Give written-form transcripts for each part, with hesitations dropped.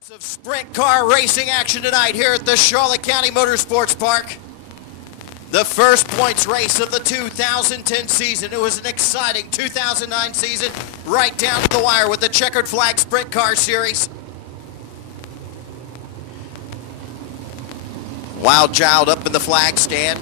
Lots of sprint car racing action tonight here at the Charlotte County Motorsports Park. The first points race of the 2010 season. It was an exciting 2009 season, right down to the wire with the checkered flag sprint car series. Wild Child up in the flag stand.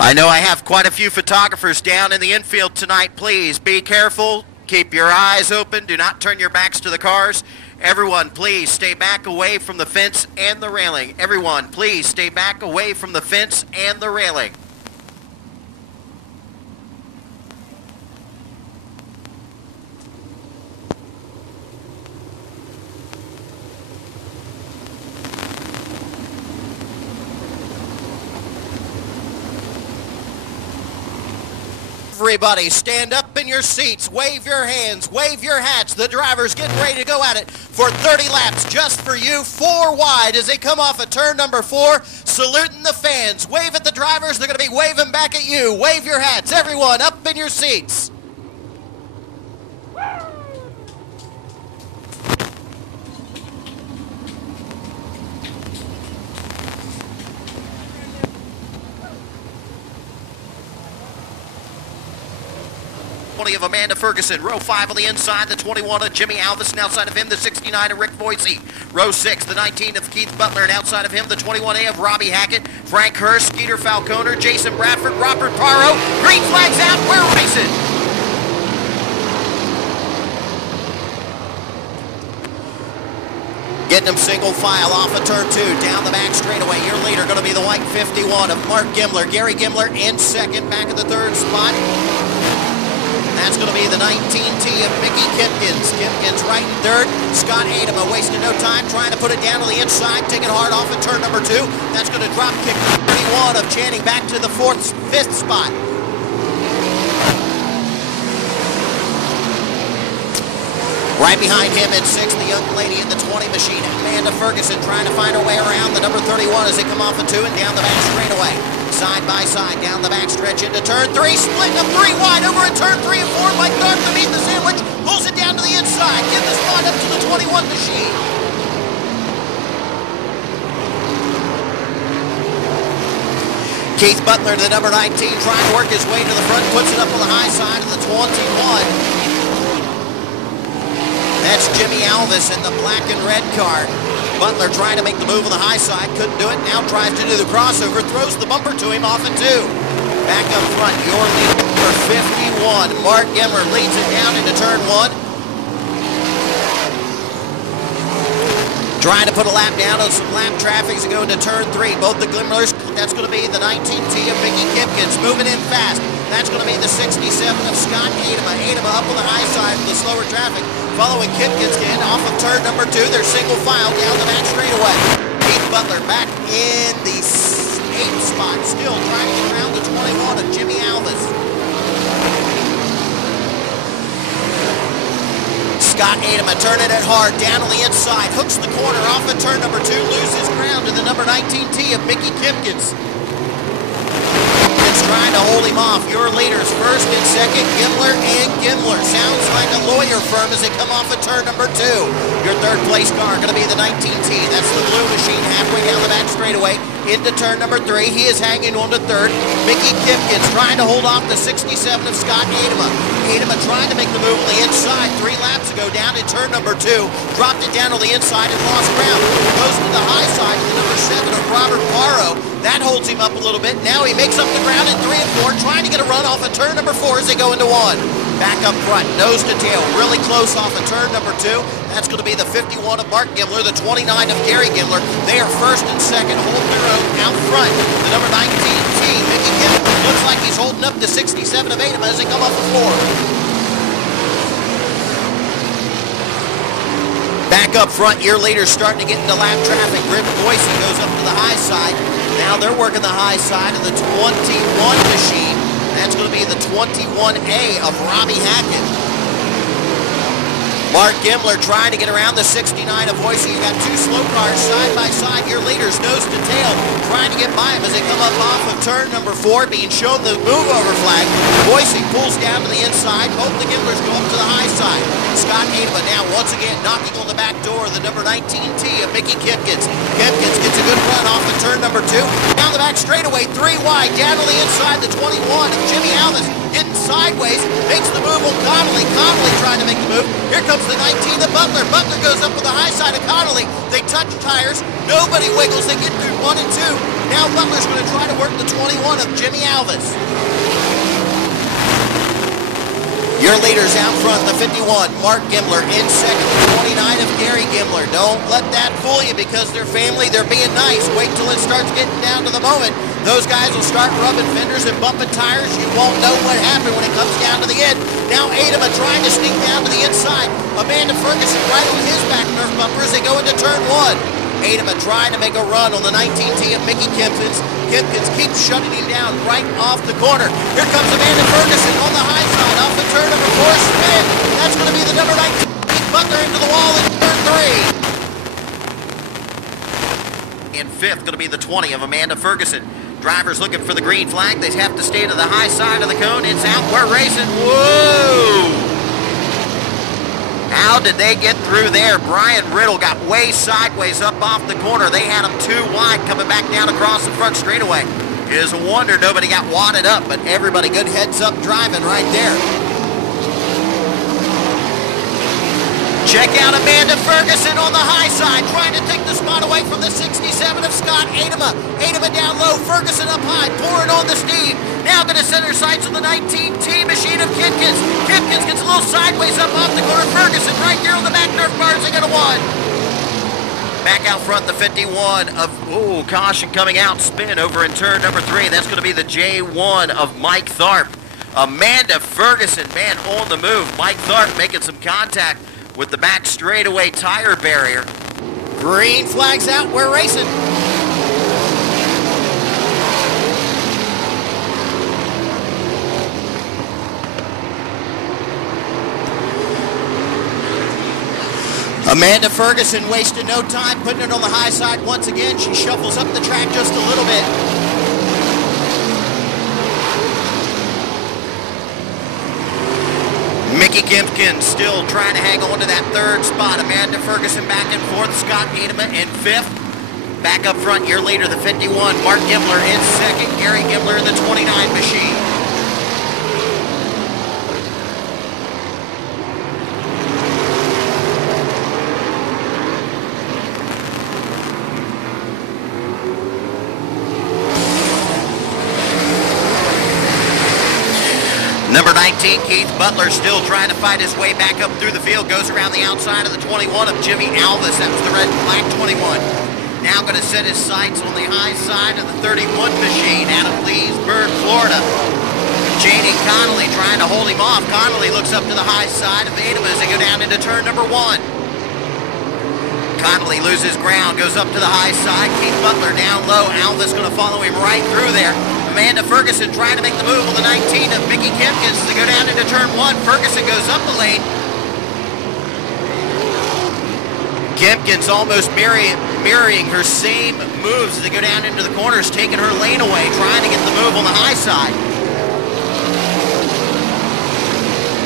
I know I have quite a few photographers down in the infield tonight. Please be careful. Keep your eyes open. Do not turn your backs to the cars. Everyone, please stay back away from the fence and the railing. Everyone, please stay back away from the fence and the railing. Everybody stand up in your seats, wave your hands, wave your hats. The drivers getting ready to go at it for 30 laps just for you. 4 wide as they come off of turn number 4, saluting the fans. Wave at the drivers, they're going to be waving back at you. Wave your hats, everyone up in your seats. Of Amanda Ferguson, row 5 on the inside, the 21 of Jimmy Alvis, and outside of him the 69 of Rick Boise, row 6, the 19 of Keith Butler, and outside of him the 21A of Robbie Hackett, Frank Hurst, Skeeter Falconer, Jason Bradford, Robert Parro. Green flags out, we're racing. Getting them single file off of turn 2, down the back straightaway. Your leader going to be the white 51 of Mark Gimler. Gary Gimler in second, back at the 3rd spot. That's going to be the 19T of Mickey Kipkins. Kipkins right in 3rd. Scott Adama wasting no time, trying to put it down to the inside, taking hard off at turn number 2. That's going to drop kick 31 of Channing back to the 5th spot. Right behind him in 6th, the young lady in the 20 machine, Amanda Ferguson, trying to find her way around the number 31 as they come off of 2 and down the back straightaway. Side by side, down the back stretch into turn 3, splitting up 3 wide over at turn 3 and 4. Mike Garth to meet the sandwich, pulls it down to the inside, give the spot up to the 21 machine. Keith Butler, the number 19, trying to work his way to the front, puts it up on the high side of the 21. That's Jimmy Alvis in the black and red car. Butler trying to make the move on the high side, couldn't do it, now tries to do the crossover, throws the bumper to him off at 2. Back up front, your lead for 51. Mark Gimler leads it down into turn 1. Trying to put a lap down on some lap traffic as they go into turn 3. Both the Gimlers, that's going to be the 19T of Mickey Kipkins, moving in fast. That's going to be the 67 of Scott Adama. Adama up on the high side of the slower traffic. Following Kipkins again off of turn number 2. They're single file down the back straightaway. Keith Butler back in the 8th spot, still trying to get around the 21 of Jimmy Alvis. Scott Adama turning it hard down on the inside, hooks the corner off of turn number 2, loses ground to the number 19T of Mickey Kipkins. Trying to hold him off. Your leaders first and second, Gimler and Gimler. Sounds like a lawyer firm as they come off of turn number 2. Your 3rd place car going to be the 19T. That's the blue machine halfway down the back straightaway into turn number 3. He is hanging on to 3rd. Mickey Kipkins trying to hold off the 67 of Scott Adama. Adama trying to make the move on the inside 3 laps ago down in turn number 2. Dropped it down on the inside and lost ground. Goes to the high side to the number 7 of Robert Parro. That holds him up a little bit. Now he makes up the ground in 3 and 4, trying to get a run off of turn number 4 as they go into 1. Back up front, nose to tail, really close off of turn number 2. That's going to be the 51 of Mark Gimler, the 29 of Gary Gimler. They are first and second, holding their own out front. The number 19T, Mickey Gimler, looks like he's holding up the 67 of Adama as they come up the 4. Back up front, your leader's starting to get into lap traffic. Rick Boise goes up to the high side. Now they're working the high side of the 21 machine. That's going to be the 21A of Robbie Hackett. Mark Gimmler trying to get around the 69 of Boise. You got two slow cars side by side. Your leaders nose to tail trying to get by him as they come up off of turn number 4, being shown the move over flag. Boise pulls down to the inside. Both the Gimblers go up to the high side. Scott Adema now once again knocking on the back door of the number 19T of Mickey Kipkins. Kipkins gets a good run off of turn number 2. Down the back straightaway, 3 wide, down to the inside, the 21 of Jimmy Alvis. Getting sideways, makes the move on Connolly. Connolly trying to make the move. Here comes the 19 of Butler. Butler goes up with the high side of Connolly. They touch tires. Nobody wiggles. They get through 1 and 2. Now Butler's going to try to work the 21 of Jimmy Alvis. Your leaders out front, the 51, Mark Gimmler. In second, the 29 of Gary Gimmler. Don't let that fool you because they're family. They're being nice. Wait till it starts getting down to the moment. Those guys will start rubbing fenders and bumping tires. You won't know what happened when it comes down to the end. Now Adema trying to sneak down to the inside. Amanda Ferguson right on his back nerf bumper as they go into turn 1. Adema trying to make a run on the 19T of Mickey Kipkins. Kipkins keeps shutting him down right off the corner. Here comes Amanda Ferguson on the high side off the turn number 4 spin. That's going to be the number 19 Butler into the wall in turn 3. In 5th, going to be the 20 of Amanda Ferguson. Drivers looking for the green flag. They have to stay to the high side of the cone. It's out. We're racing. Whoa! How did they get through there? Brian Riddle got way sideways up off the corner. They had him 2 wide coming back down across the front straightaway. It is a wonder nobody got wadded up, but everybody good heads-up driving right there. Check out Amanda Ferguson on the high side, trying to take the spot away from the 67 of Scott Adema. Adema down low, Ferguson up high, pouring on the steam. Now going to center sights on the 19T machine of Kipkins. Kipkins gets a little sideways up off the corner. Ferguson right there on the back nerf bars. They got a 1. Back out front, the 51 of, caution coming out, spin over in turn number 3. That's going to be the J1 of Mike Tharp. Amanda Ferguson, man, on the move. Mike Tharp making some contact with the back straightaway tire barrier. Green flags out, we're racing. Amanda Ferguson wasted no time putting it on the high side once again. She shuffles up the track just a little bit. Mickey Kipkins still trying to hang on to that 3rd spot. Amanda Ferguson back and forth. Scott Adema in 5th. Back up front, your leader, the 51. Mark Gimmler in 2nd. Gary Gimmler in the 29 machine. Number 19, Keith Butler, still trying to fight his way back up through the field. Goes around the outside of the 21 of Jimmy Alvis. That was the red and black 21. Now going to set his sights on the high side of the 31 machine out of Leesburg, Florida. Janie Connolly trying to hold him off. Connolly looks up to the high side of Adema as they go down into turn number 1. Connolly loses ground, goes up to the high side. Keith Butler down low. Alvis going to follow him right through there. Amanda Ferguson trying to make the move on the 19 of Mickey Kipkins to go down into turn 1. Ferguson goes up the lane. Kipkins almost mirroring her same moves as they go down into the corners, taking her lane away, trying to get the move on the high side.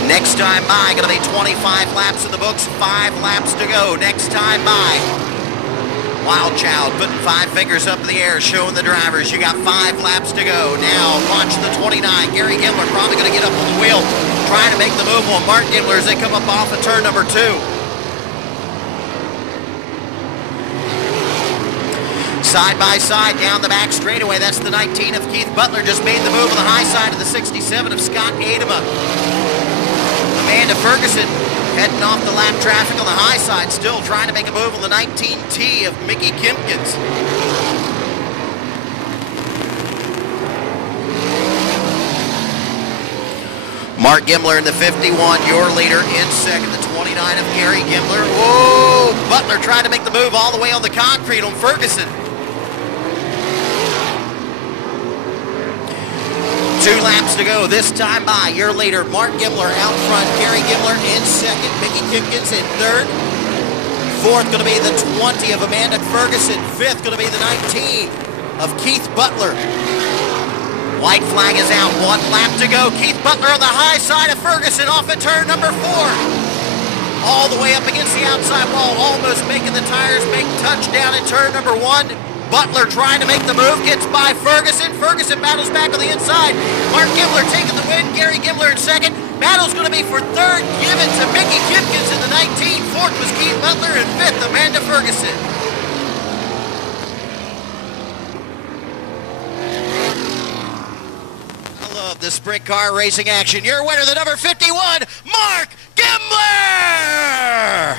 Next time by, going to be 25 laps in the books, 5 laps to go. Next time by. Wild Child putting 5 fingers up in the air, showing the drivers you got 5 laps to go. Now launch the 29. Gary Gimmler probably going to get up on the wheel, trying to make the move on Mark Gimmler as they come up off of turn number 2. Side by side down the back straightaway. That's the 19 of Keith Butler. Just made the move on the high side of the 67 of Scott Adema. Amanda Ferguson heading off the lap traffic on the high side, still trying to make a move on the 19T of Mickey Kipkins. Mark Gimmler in the 51, your leader in second, the 29 of Gary Gimmler. Whoa, Butler trying to make the move all the way on the concrete on Ferguson. 2 laps to go. This time by your leader, Mark Gimler out front. Gary Gimler in second. Mickey Kipkins in third. Fourth going to be the 20 of Amanda Ferguson. Fifth going to be the 19 of Keith Butler. White flag is out. 1 lap to go. Keith Butler on the high side of Ferguson off at turn number 4. All the way up against the outside wall, almost making the tires make touchdown at turn number 1. Butler trying to make the move, gets by Ferguson. Ferguson battles back on the inside. Mark Gimler taking the win. Gary Gimler in second. Battle's going to be for third. Give it to Mickey Kipkins in the 19. Fourth was Keith Butler, and fifth, Amanda Ferguson. I love the sprint car racing action. Your winner, the number 51, Mark Gimler!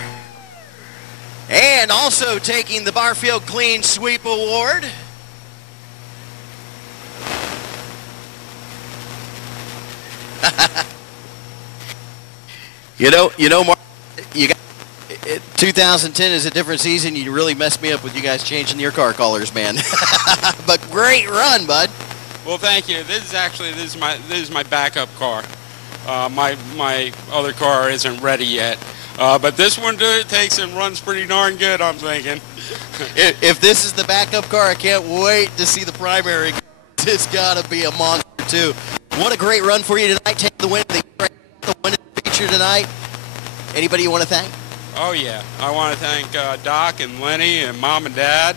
And also taking the Barfield Clean Sweep Award, you know, Mark, you got 2010 is a different season. You really messed me up with you guys changing your car colors, man. But great run, bud. Well, thank you. This is my backup car. My other car isn't ready yet. But this one takes and runs pretty darn good, I'm thinking. If this is the backup car, I can't wait to see the primary. It's got to be a monster, too. What a great run for you tonight. Take the win. The win feature tonight. Anybody you want to thank? Oh, yeah. I want to thank Doc and Lenny and Mom and Dad